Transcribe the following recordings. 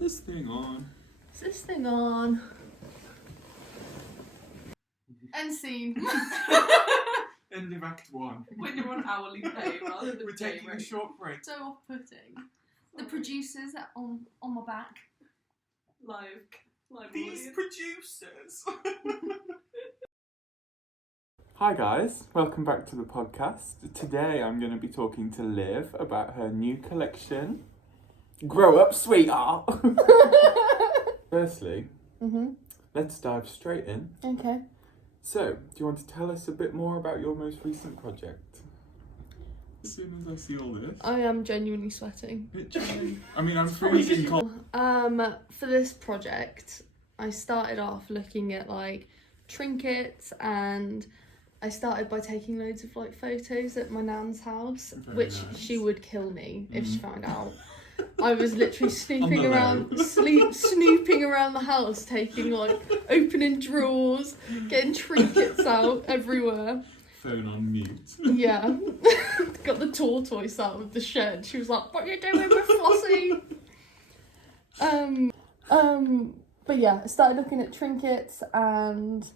Is this thing on? Is this thing on? End scene. End of Act 1. When you're on hourly pay rather than We're day taking a rate. short break. So off-putting. The producers are on my back. Live These audience. producers! Hi guys, welcome back to the podcast. Today I'm going to be talking to Liv about her new collection. Grow up, sweetheart! Firstly, let's dive straight in. Okay. So, do you want to tell us a bit more about your most recent project? As soon as I see all this. I am genuinely sweating. I mean, I'm freezing cold. For this project, I started off looking at like trinkets, and I started by taking loads of like photos at my nan's house, Very which nice. she would kill me if she found out. I was literally snooping On the around, snooping around the house, taking like opening drawers, getting trinkets out everywhere. Phone on mute. Yeah, got the tortoise out of the shed. She was like, "What are you doing with Flossie?" But yeah, I started looking at trinkets, and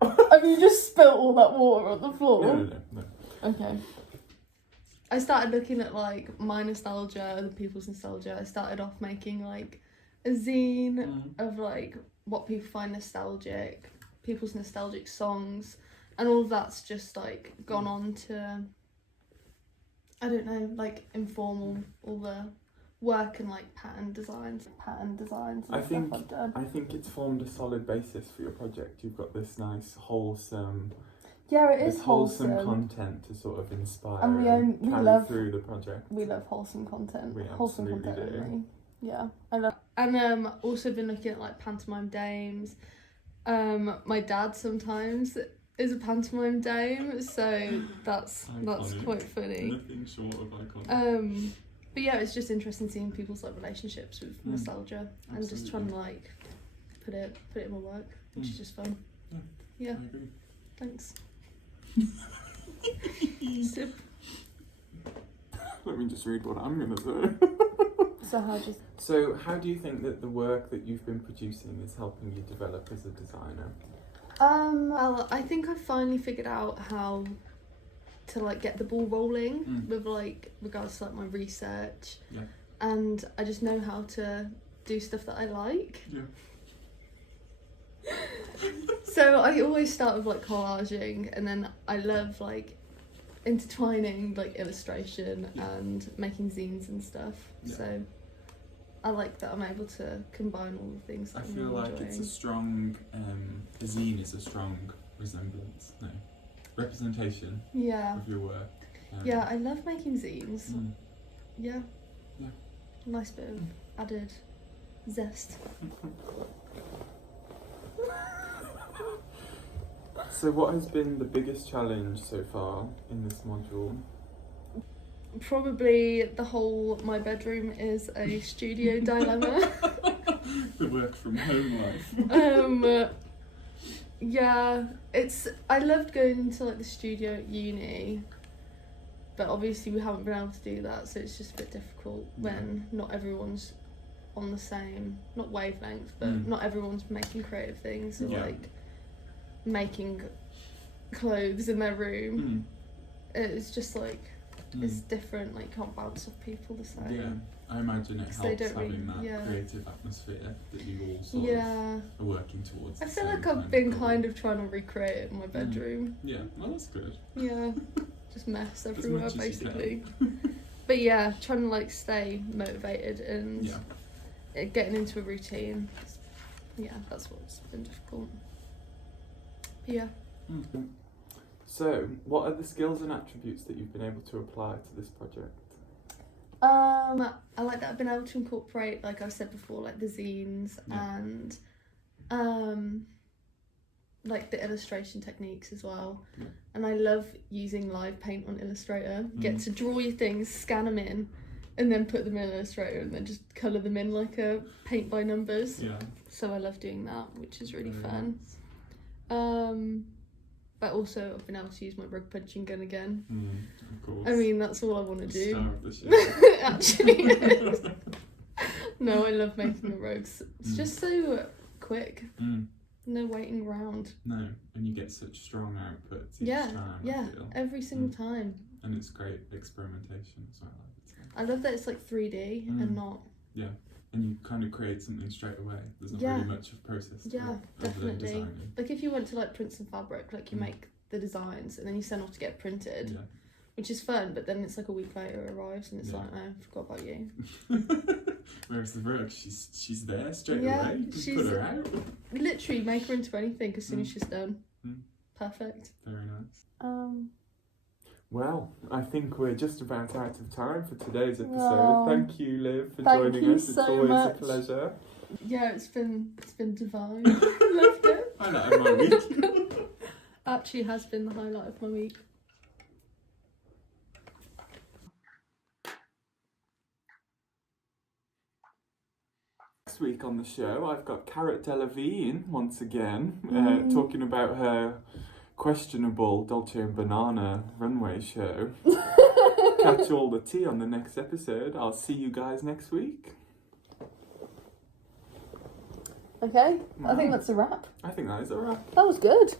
have you just spilt all that water on the floor? No. Okay. I started looking at like my nostalgia, other people's nostalgia. I started off making like a zine of like what people find nostalgic, people's nostalgic songs, and all of that's just like gone on to, I don't know, like inform all the work and like pattern designs and I think stuff I've done. I think it's formed a solid basis for your project. You've got this nice wholesome, Yeah, it is this wholesome content to sort of inspire And we carry love- through the project. We love wholesome content. We Wholesome absolutely content do. only. Yeah, I love. And also been looking at like pantomime dames. My dad sometimes is a pantomime dame, so that's Iconic. quite funny. Nothing short of iconic. But yeah, it's just interesting seeing people's like relationships with nostalgia and just trying to like put it in my work, which is just fun. Yeah. I agree. Thanks. Sip. Let me just read what I'm going to do. So how do you think that the work that you've been producing is helping you develop as a designer? Well, I think I finally figured out how to like get the ball rolling with like regards to like my research, and I just know how to do stuff that I like. So I always start with like collaging, and then I love like intertwining like illustration and making zines and stuff. So I like that I'm able to combine all the things that I I'm feel really like enjoying. it's a strong, a zine is a strong representation Yeah. of your work. Yeah, I love making zines. Yeah. Yeah. Nice bit of added zest. So what has been the biggest challenge so far in this module? Probably the whole my bedroom is a studio dilemma. The work from home life. Yeah, I loved going to like the studio at uni, but obviously we haven't been able to do that, so it's just a bit difficult when not everyone's on the same, not wavelength, but not everyone's making creative things or like making clothes in their room. It's just like it's different, like you can't bounce off people the same. Yeah, I imagine it helps they don't having really- that creative atmosphere that you all sort of are working towards. I the feel same like kind I've of been goal. kind of trying to recreate it in my bedroom. Yeah, well that's good. Yeah, just mess As everywhere much as you basically. But yeah, trying to like stay motivated and getting into a routine. Yeah, that's what's been difficult. But yeah. So, what are the skills and attributes that you've been able to apply to this project? I like that I've been able to incorporate, like I've said before, like the zines and like the illustration techniques as well. And I love using live paint on Illustrator. Get to draw your things, scan them in, and then put them in Illustrator and then just colour them in like a paint by numbers. So I love doing that, which is really fun. But also I've been able to use my rug punching gun again. Of course. I mean, that's all I want to do. Star of the show. Actually, No, I love making the rugs. It's just so quick. No waiting around. No, and you get such strong outputs each time. Yeah, I feel. every single time. And it's great experimentation as well. I love that it's like 3D and not. Yeah, and you kind of create something straight away. There's not really much of process. Yeah, definitely. Like if you went to like print some fabric, like you make the designs and then you send off to get printed, which is fun. But then it's like a week later it arrives and it's like, oh, I forgot about you. Whereas the rug, she's there straight away. Just put her out. Literally make her into anything as soon as she's done. Perfect. Very nice. Well, I think we're just about out of time for today's episode. Wow. Thank you, Liv, for joining us. It's always a pleasure. Yeah, it's been divine. Loved it. Highlight of my week. Actually has been the highlight of my week. Next week on the show, I've got Carrot Delevingne once again, talking about her questionable Dolce & Banana runway show. Catch all the tea on the next episode. I'll see you guys next week. Okay, I think that's a wrap. I think that is a wrap. That was good.